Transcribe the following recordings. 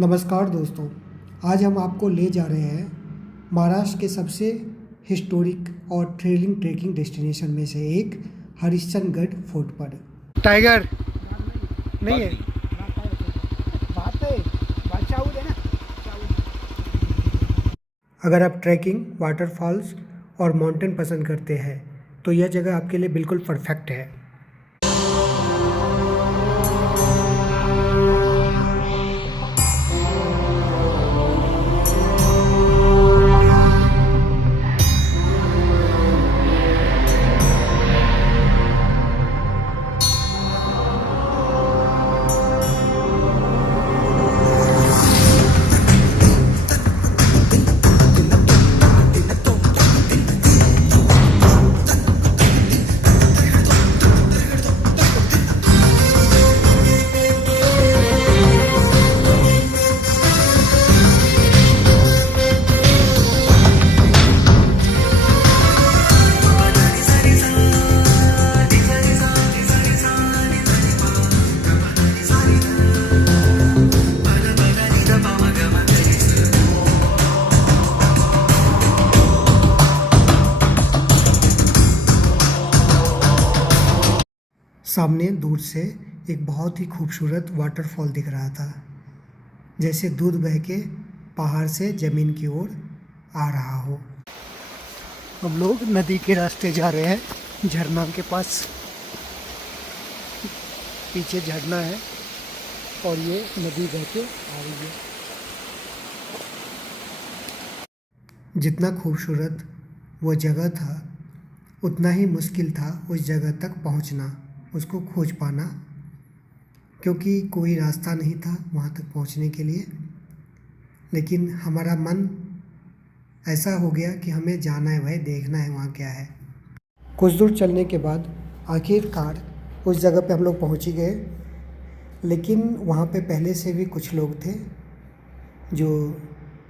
नमस्कार दोस्तों, आज हम आपको ले जा रहे हैं महाराष्ट्र के सबसे हिस्टोरिक और थ्रिलिंग ट्रेकिंग डेस्टिनेशन में से एक हरिश्चंद्रगढ़ फोर्ट पर। टाइगर नहीं है। अगर आप ट्रैकिंग, वाटरफॉल्स और माउंटेन पसंद करते हैं तो यह जगह आपके लिए बिल्कुल परफेक्ट है। सामने दूर से एक बहुत ही खूबसूरत वाटरफॉल दिख रहा था, जैसे दूध बह के पहाड़ से ज़मीन की ओर आ रहा हो। हम लोग नदी के रास्ते जा रहे हैं, झरना के पास। पीछे झरना है और ये नदी बह के आ रही है। जितना खूबसूरत वो जगह था, उतना ही मुश्किल था उस जगह तक पहुंचना, उसको खोज पाना, क्योंकि कोई रास्ता नहीं था वहाँ तक पहुँचने के लिए। लेकिन हमारा मन ऐसा हो गया कि हमें जाना है भाई, देखना है वहाँ क्या है। कुछ दूर चलने के बाद आखिरकार उस जगह पे हम लोग पहुँच ही गए। लेकिन वहाँ पे पहले से भी कुछ लोग थे जो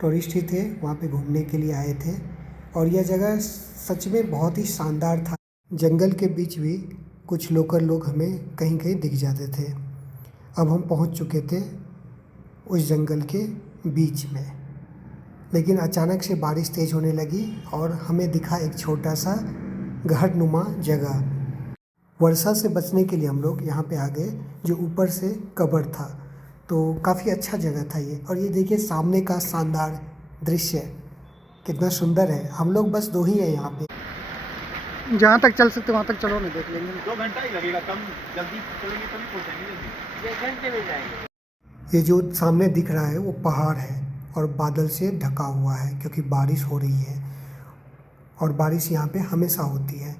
टूरिस्ट ही थे, वहाँ पे घूमने के लिए आए थे। और यह जगह सच में बहुत ही शानदार था। जंगल के बीच भी कुछ लोकल लोग हमें कहीं कहीं दिख जाते थे। अब हम पहुंच चुके थे उस जंगल के बीच में, लेकिन अचानक से बारिश तेज़ होने लगी और हमें दिखा एक छोटा सा घाटनुमा जगह। वर्षा से बचने के लिए हम लोग यहाँ पे आ गए, जो ऊपर से कवर था, तो काफ़ी अच्छा जगह था ये। और ये देखिए सामने का शानदार दृश्य कितना सुंदर है। हम लोग बस दो ही हैं यहाँ पे, जहाँ तक चल सकते वहाँ तक चलो ना, देख लेंगे। 2 घंटा ही लगेगा, कम जल्दी चलेंगे तभी पहुँचेंगे जल्दी। 1 घंटे में जाएंगे। ये जो सामने दिख रहा है वो पहाड़ है और बादल से ढका हुआ है, क्योंकि बारिश हो रही है और बारिश यहाँ पे हमेशा होती है।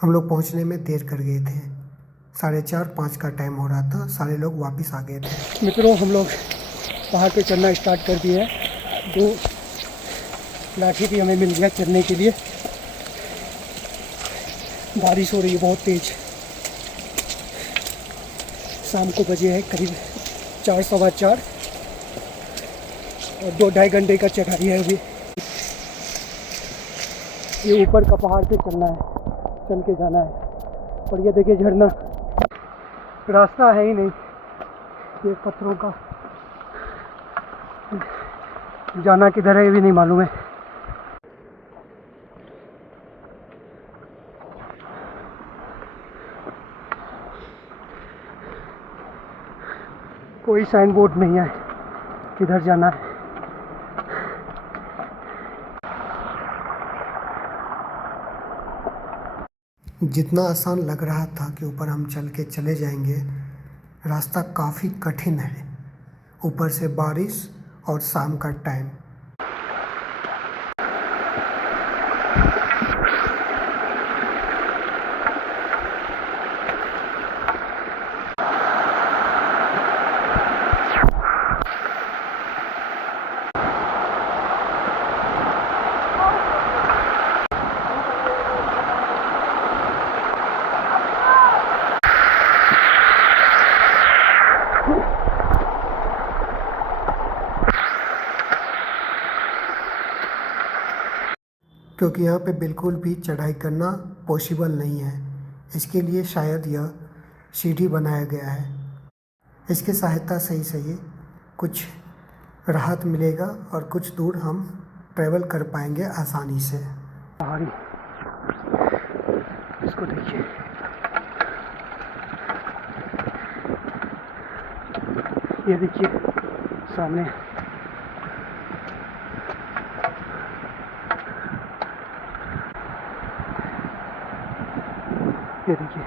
हम लोग पहुँचने में देर कर गए थे, 4:30-5 का टाइम हो रहा था। सारे लोग वापस आ गए थे। मित्रों, हम लोग पहाड़ पे चढ़ना स्टार्ट कर दिए हैं। 2 लाठी भी हमें मिल गया चढ़ने के लिए। बारिश हो रही है बहुत तेज। शाम को बजे है करीब 4, सवा 4 और 2-2.5 घंटे का चढ़ाई है अभी। ये ऊपर का पहाड़ पे चलना है, चल के जाना है। और ये देखिए झरना, रास्ता है ही नहीं, ये पत्थरों का, जाना किधर है ये भी नहीं मालूम है। कोई साइन बोर्ड नहीं है किधर जाना है। जितना आसान लग रहा था कि ऊपर हम चल के चले जाएंगे, रास्ता काफ़ी कठिन है। ऊपर से बारिश और शाम का टाइम। क्योंकि यहाँ पे बिल्कुल भी चढ़ाई करना पॉसिबल नहीं है। इसके लिए शायद यह सीढ़ी बनाया गया है। इसकी सहायता से ही कुछ राहत मिलेगा और कुछ दूर हम ट्रैवल कर पाएंगे आसानी से। पहाड़ी, इसको देखिए, ये देखिए सामने ये देखिए,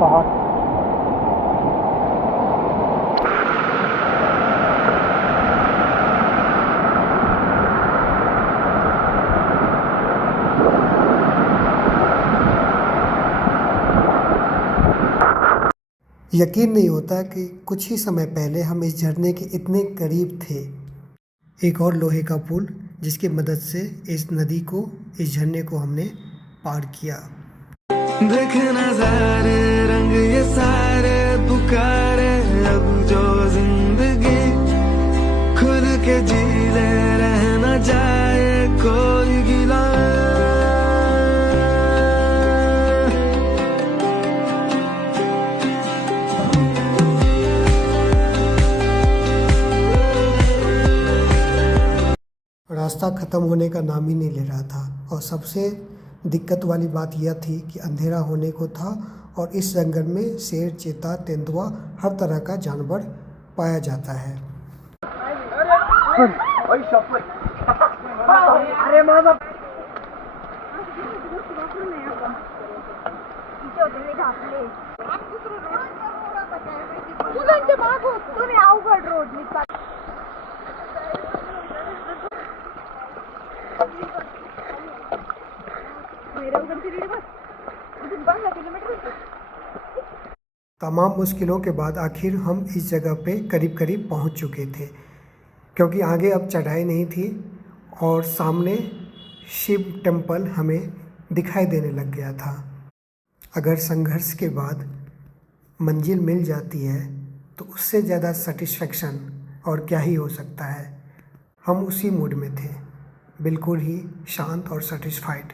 पहाड़, यकीन नहीं होता कि कुछ ही समय पहले हम इस झरने के इतने करीब थे। एक और लोहे का पुल जिसकी मदद से इस नदी को, इस झरने को हमने पार किया। देख नजारे रंग ये सारे पुकारे, अब जो जिंदगी खुद के जी ले, रह न जाए कोई गिला। रास्ता ख़त्म होने का नाम ही नहीं ले रहा था और सबसे दिक्कत वाली बात यह थी कि अंधेरा होने को था और इस जंगल में शेर, चीता, तेंदुआ, हर तरह का जानवर पाया जाता है। तमाम मुश्किलों के बाद आखिर हम इस जगह पे करीब करीब पहुंच चुके थे, क्योंकि आगे अब चढ़ाई नहीं थी और सामने शिव टेम्पल हमें दिखाई देने लग गया था। अगर संघर्ष के बाद मंजिल मिल जाती है तो उससे ज़्यादा सेटिस्फेक्शन और क्या ही हो सकता है। हम उसी मूड में थे, बिल्कुल ही शांत और सेटिस्फाइड।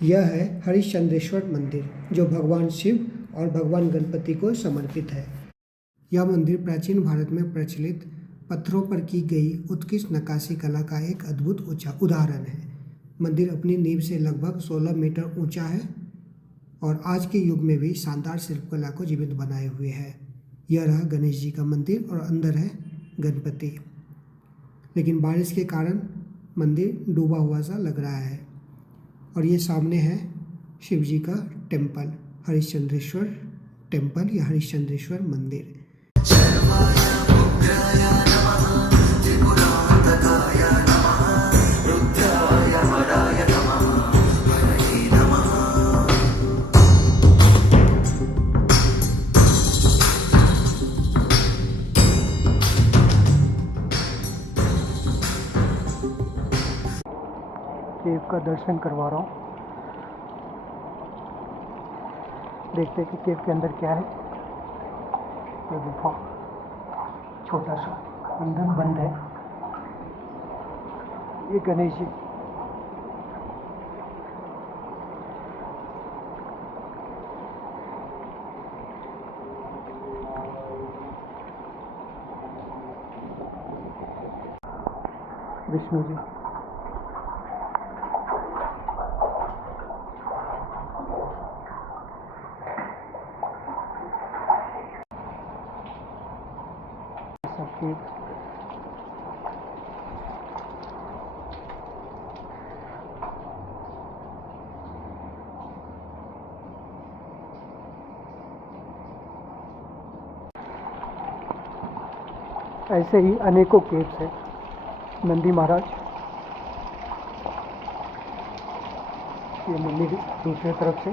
यह है हरिश्चंद्रेश्वर मंदिर, जो भगवान शिव और भगवान गणपति को समर्पित है। यह मंदिर प्राचीन भारत में प्रचलित पत्थरों पर की गई उत्कृष्ट नक्काशी कला का एक अद्भुत उदाहरण है। मंदिर अपनी नींव से लगभग 16 मीटर ऊंचा है और आज के युग में भी शानदार शिल्पकला को जीवित बनाए हुए है। यह रहा गणेश जी का मंदिर और अंदर है गणपति, लेकिन बारिश के कारण मंदिर डूबा हुआ सा लग रहा है। और ये सामने है शिव जी का टेम्पल, हरिश्चंद्रेश्वर टेम्पल या हरिश्चंद्रेश्वर मंदिर। केव का दर्शन करवा रहा हूँ, देखते हैं कि केव के अंदर क्या है। ये गुफा छोटा सा अंदर बंद है। ये गणेश जी, विष्णु जी, ऐसे ही अनेकों केव्स हैं। नंदी महाराज, ये मंदिर दूसरी तरफ से,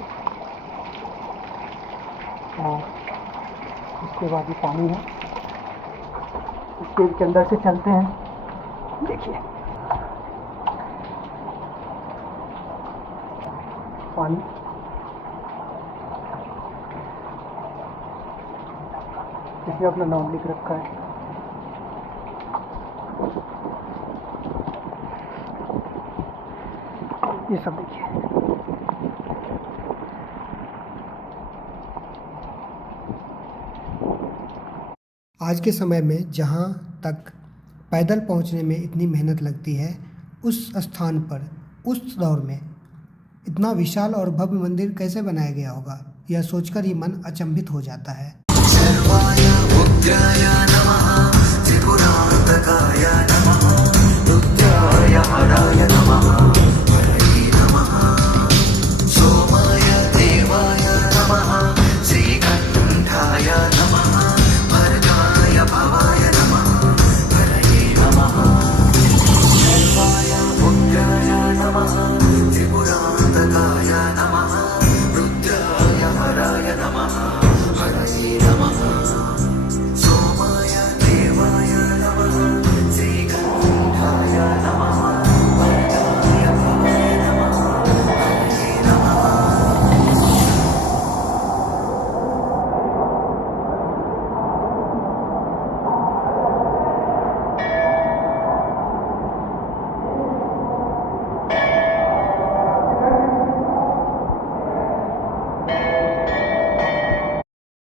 और उसके बाद ये पानी है। इस केव के अंदर से चलते हैं, देखिए पानी। इसमें अपना नाम लिख रखा है। ये सब देखिए। आज के समय में जहाँ तक पैदल पहुँचने में इतनी मेहनत लगती है, उस स्थान पर उस दौर में इतना विशाल और भव्य मंदिर कैसे बनाया गया होगा, यह सोचकर ही मन अचंभित हो जाता है।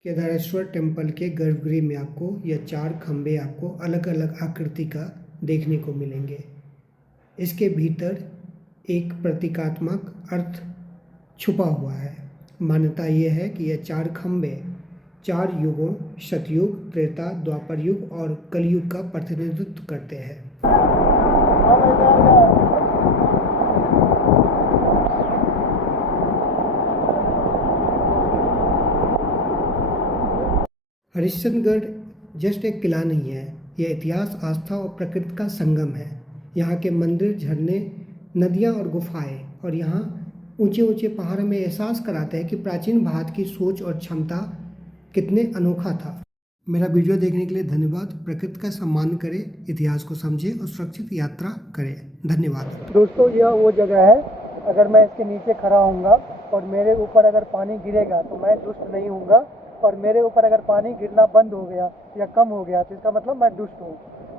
केदारेश्वर टेम्पल के गर्भगृह में आपको यह 4 खंभे आपको अलग अलग आकृति का देखने को मिलेंगे। इसके भीतर एक प्रतीकात्मक अर्थ छुपा हुआ है। मान्यता यह है कि यह 4 खंभे 4 युगों सतयुग, त्रेता, द्वापर युग और कलयुग का प्रतिनिधित्व करते हैं। हरिश्चंद्रगढ़ जस्ट एक किला नहीं है, यह इतिहास, आस्था और प्रकृति का संगम है। यहाँ के मंदिर, झरने, नदियाँ और गुफाएं और यहाँ ऊंचे ऊंचे पहाड़ में एहसास कराते हैं कि प्राचीन भारत की सोच और क्षमता कितने अनोखा था। मेरा वीडियो देखने के लिए धन्यवाद। प्रकृति का सम्मान करें, इतिहास को समझें और सुरक्षित यात्रा करें। धन्यवाद। दोस्तों, यह वो जगह है, अगर मैं इसके नीचे खड़ा होऊंगा और मेरे ऊपर अगर पानी गिरेगा तो मैं दुष्ट नहीं होऊंगा, और मेरे ऊपर अगर पानी गिरना बंद हो गया या कम हो गया तो इसका मतलब मैं दुष्ट हूँ।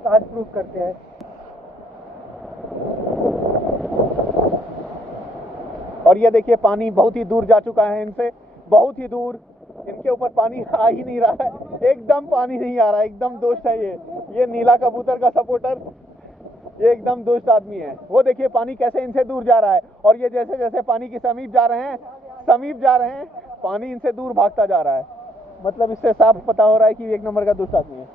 तो आज प्रूव करते हैं। और ये देखिए पानी बहुत ही दूर जा चुका है, इनसे बहुत ही दूर। इनके ऊपर पानी आ ही नहीं रहा है, एकदम पानी नहीं आ रहा है, एकदम दुष्ट है ये नीला कबूतर का सपोर्टर, ये एकदम दुष्ट आदमी है। वो देखिए पानी कैसे इनसे दूर जा रहा है, और ये जैसे जैसे पानी के समीप जा रहे हैं, पानी इनसे दूर भागता जा रहा है। मतलब इससे साफ पता हो रहा है कि एक नंबर का दुष्ट आदमी है।